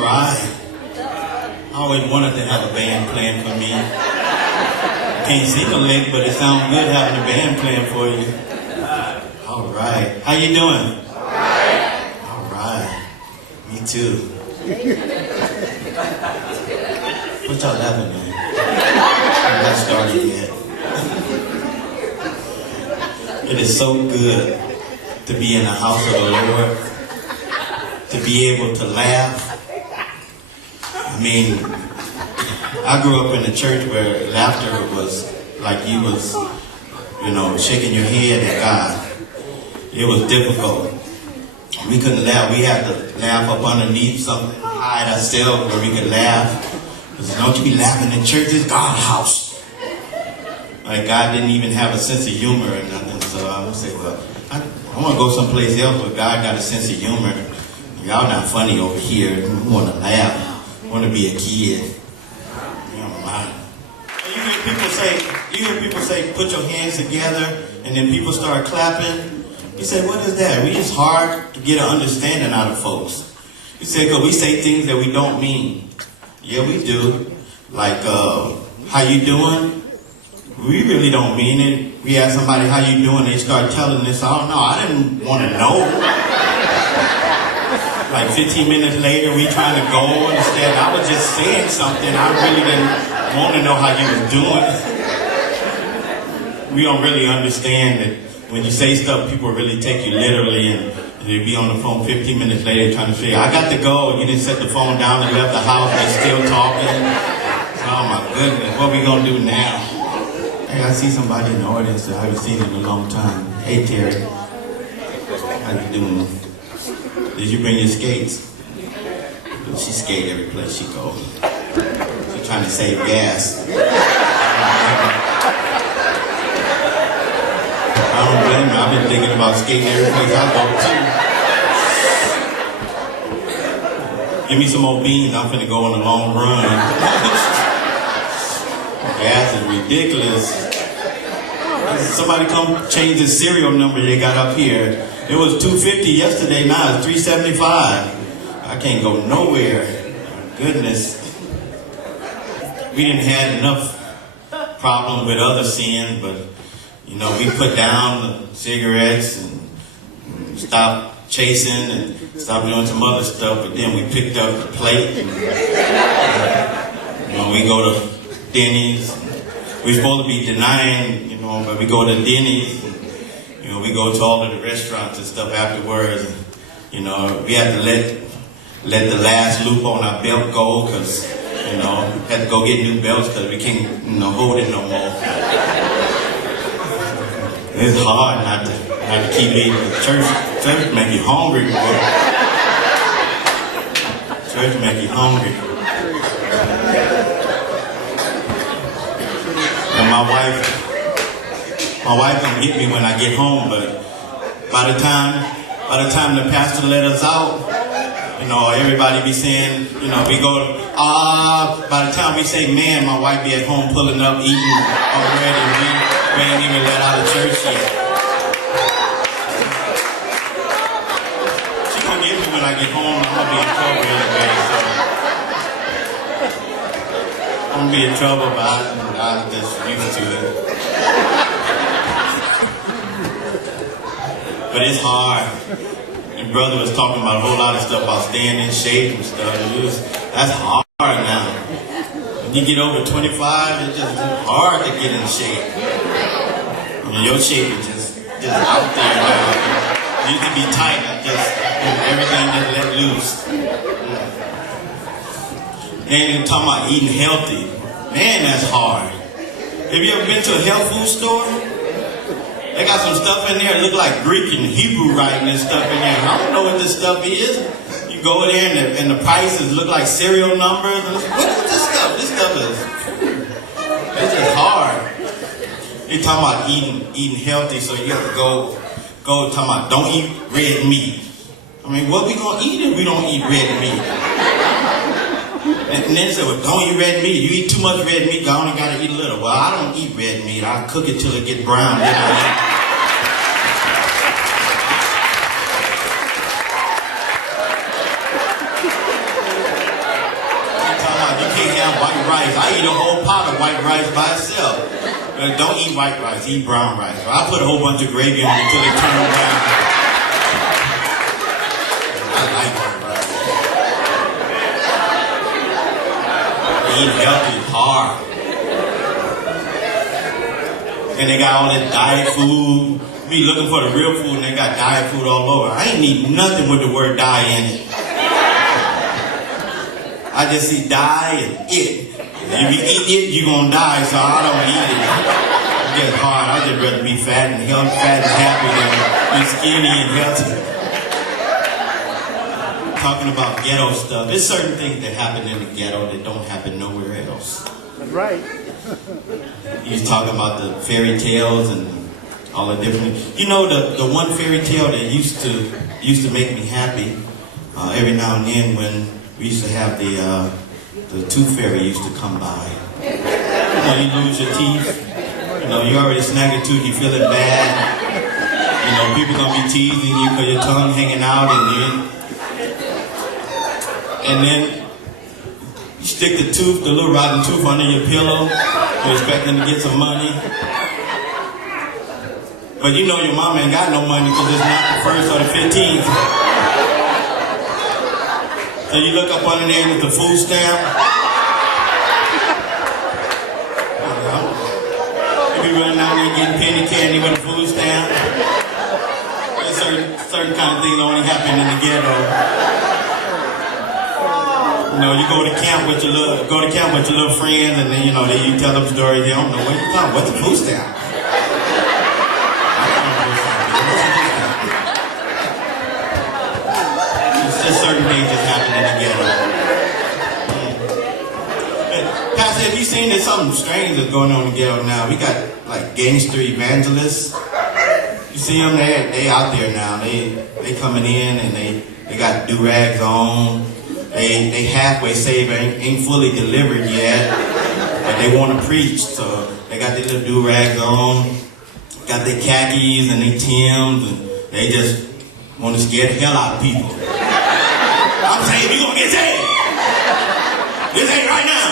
All right. I always wanted to have a band playing for me. Can't sing a lick, but it sounds good having a band playing for you. All right. How you doing? All right. Me too. What y'all laughing at? I'm not started yet. It is so good to be in the house of the Lord, to be able to laugh. I mean, I grew up in a church where laughter was like you was, shaking your head at God. It was difficult. We couldn't laugh. We had to laugh up underneath something, hide ourselves where we could laugh. Because don't you be laughing in church, it's God's house. Like God didn't even have a sense of humor or nothing. So I would say, well, I want to go someplace else where God got a sense of humor. Y'all not funny over here. We want to laugh. Want to be a kid. You don't mind. You hear people say, put your hands together, and then people start clapping. You say, what is that? It's hard to get an understanding out of folks. You say, because we say things that we don't mean. Yeah, we do. Like, how you doing? We really don't mean it. We ask somebody, how you doing? They start telling us, I don't know. I didn't want to know. Like 15 minutes later, we trying to go. Instead, I was just saying something. I really didn't want to know how you was doing. We don't really understand that when you say stuff, people really take you literally, and you be on the phone 15 minutes later trying to figure, I got to go. You didn't set the phone down and left the house. They're still talking. Oh my goodness, what we gonna do now? Hey, I see somebody in the audience that I haven't seen in a long time. Hey Terry, how you doing? Did you bring your skates? She skate every place she goes. She's trying to save gas. I don't blame her. I've been thinking about skating every place I go to. Give me some more beans. I'm finna go on a long run. Gas is ridiculous. Somebody come change the serial number they got up here. It was $2.50 yesterday, now it's $3.75. I can't go nowhere. Goodness. We didn't have enough problem with other sin, but we put down the cigarettes and stopped chasing and stopped doing some other stuff, but then we picked up the plate and we go to Denny's. We're supposed to be denying, but we go to Denny's. We go to all of the restaurants and stuff afterwards. And, we have to let the last loop on our belt go because, had to go get new belts because we can't, hold it no more. It's hard not to keep eating. Church make you hungry, boy. Church make you hungry. And my wife gonna get me when I get home, but by the time the pastor let us out, everybody be saying, we go, by the time we say, man, my wife be at home pulling up, eating already, we ain't even let out of church yet. She gonna get me when I get home, I'm gonna be in trouble anyway, so. I'm gonna be in trouble, but I'm just used to it. But it's hard. And brother was talking about a whole lot of stuff about staying in shape and stuff. That's hard now. When you get over 25, it's just hard to get in shape. Your shape is just out there now. It used to be tight, everything just let loose. Then you're talking about eating healthy. Man, that's hard. Have you ever been to a health food store? They got some stuff in there that look like Greek and Hebrew writing and stuff in there. I don't know what this stuff is. You go in there and the prices look like serial numbers. And what is this stuff? This stuff it's just hard. You're talking about eating healthy, so you have to go talking about don't eat red meat. I mean, what we gonna eat if we don't eat red meat? And then they said, well, don't eat red meat. You eat too much red meat, I only gotta eat a little. Well, I don't eat red meat. I cook it till it gets brown. Then I eat it. rice by itself. Don't eat white rice, eat brown rice. So I put a whole bunch of gravy on it until it turned brown. I like white rice. Eat healthy, hard. And they got all that diet food. Me looking for the real food and they got diet food all over. I ain't need nothing with the word die in it. I just see die and it. If you eat it, you're gonna die, so I don't eat it. It gets hard. I'd just rather be fat and healthy, fat and happy than be skinny and healthy. Talking about ghetto stuff. There's certain things that happen in the ghetto that don't happen nowhere else. That's right. He's talking about the fairy tales and all the different. You know, the one fairy tale that used to make me happy every now and then when we used to have the tooth fairy used to come by. You know, you lose your teeth. You know, you already snagged a tooth. You feeling bad. You know, people gonna be teasing you because your tongue hanging out and then you stick the little rotten tooth under your pillow. You're expecting to get some money. But you know your mom ain't got no money because it's not the 1st or the 15th. So you look up under there with the food stamp. You be running out there getting penny candy with a food stamp. There's certain kind of things only happen in the ghetto. You know, you go to camp with your little friends, and then you tell them stories. They don't know what you're talking. What's a food stamp? It's just certain things that happen in the ghetto. Pastor, have you seen there's something strange that's going on in the ghetto now? We got like gangster evangelists. You see them? They out there now. They coming in and they got do-rags on. They halfway saved, ain't fully delivered yet, but they want to preach, so they got their little do-rags on, got their khakis and their Timbs, and they just want to scare the hell out of people. I'm saying, you're going to get saved. This ain't right now.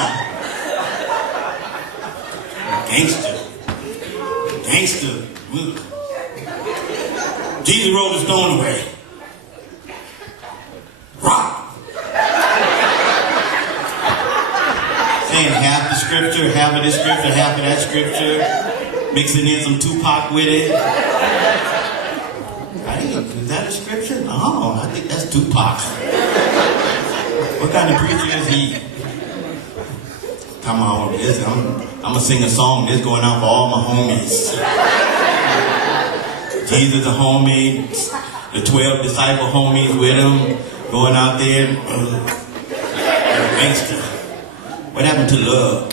Gangster. Jesus rolled the stone away. Rock. Saying half the scripture, half of this scripture, half of that scripture, mixing in some Tupac with it. Is that a scripture? No, I think that's Tupac. What kind of preacher is he? Come on, I'm gonna sing a song. This going out for all my homies. Jesus a homie, the 12 disciple homies with him, going out there. Gangster. What happened to love?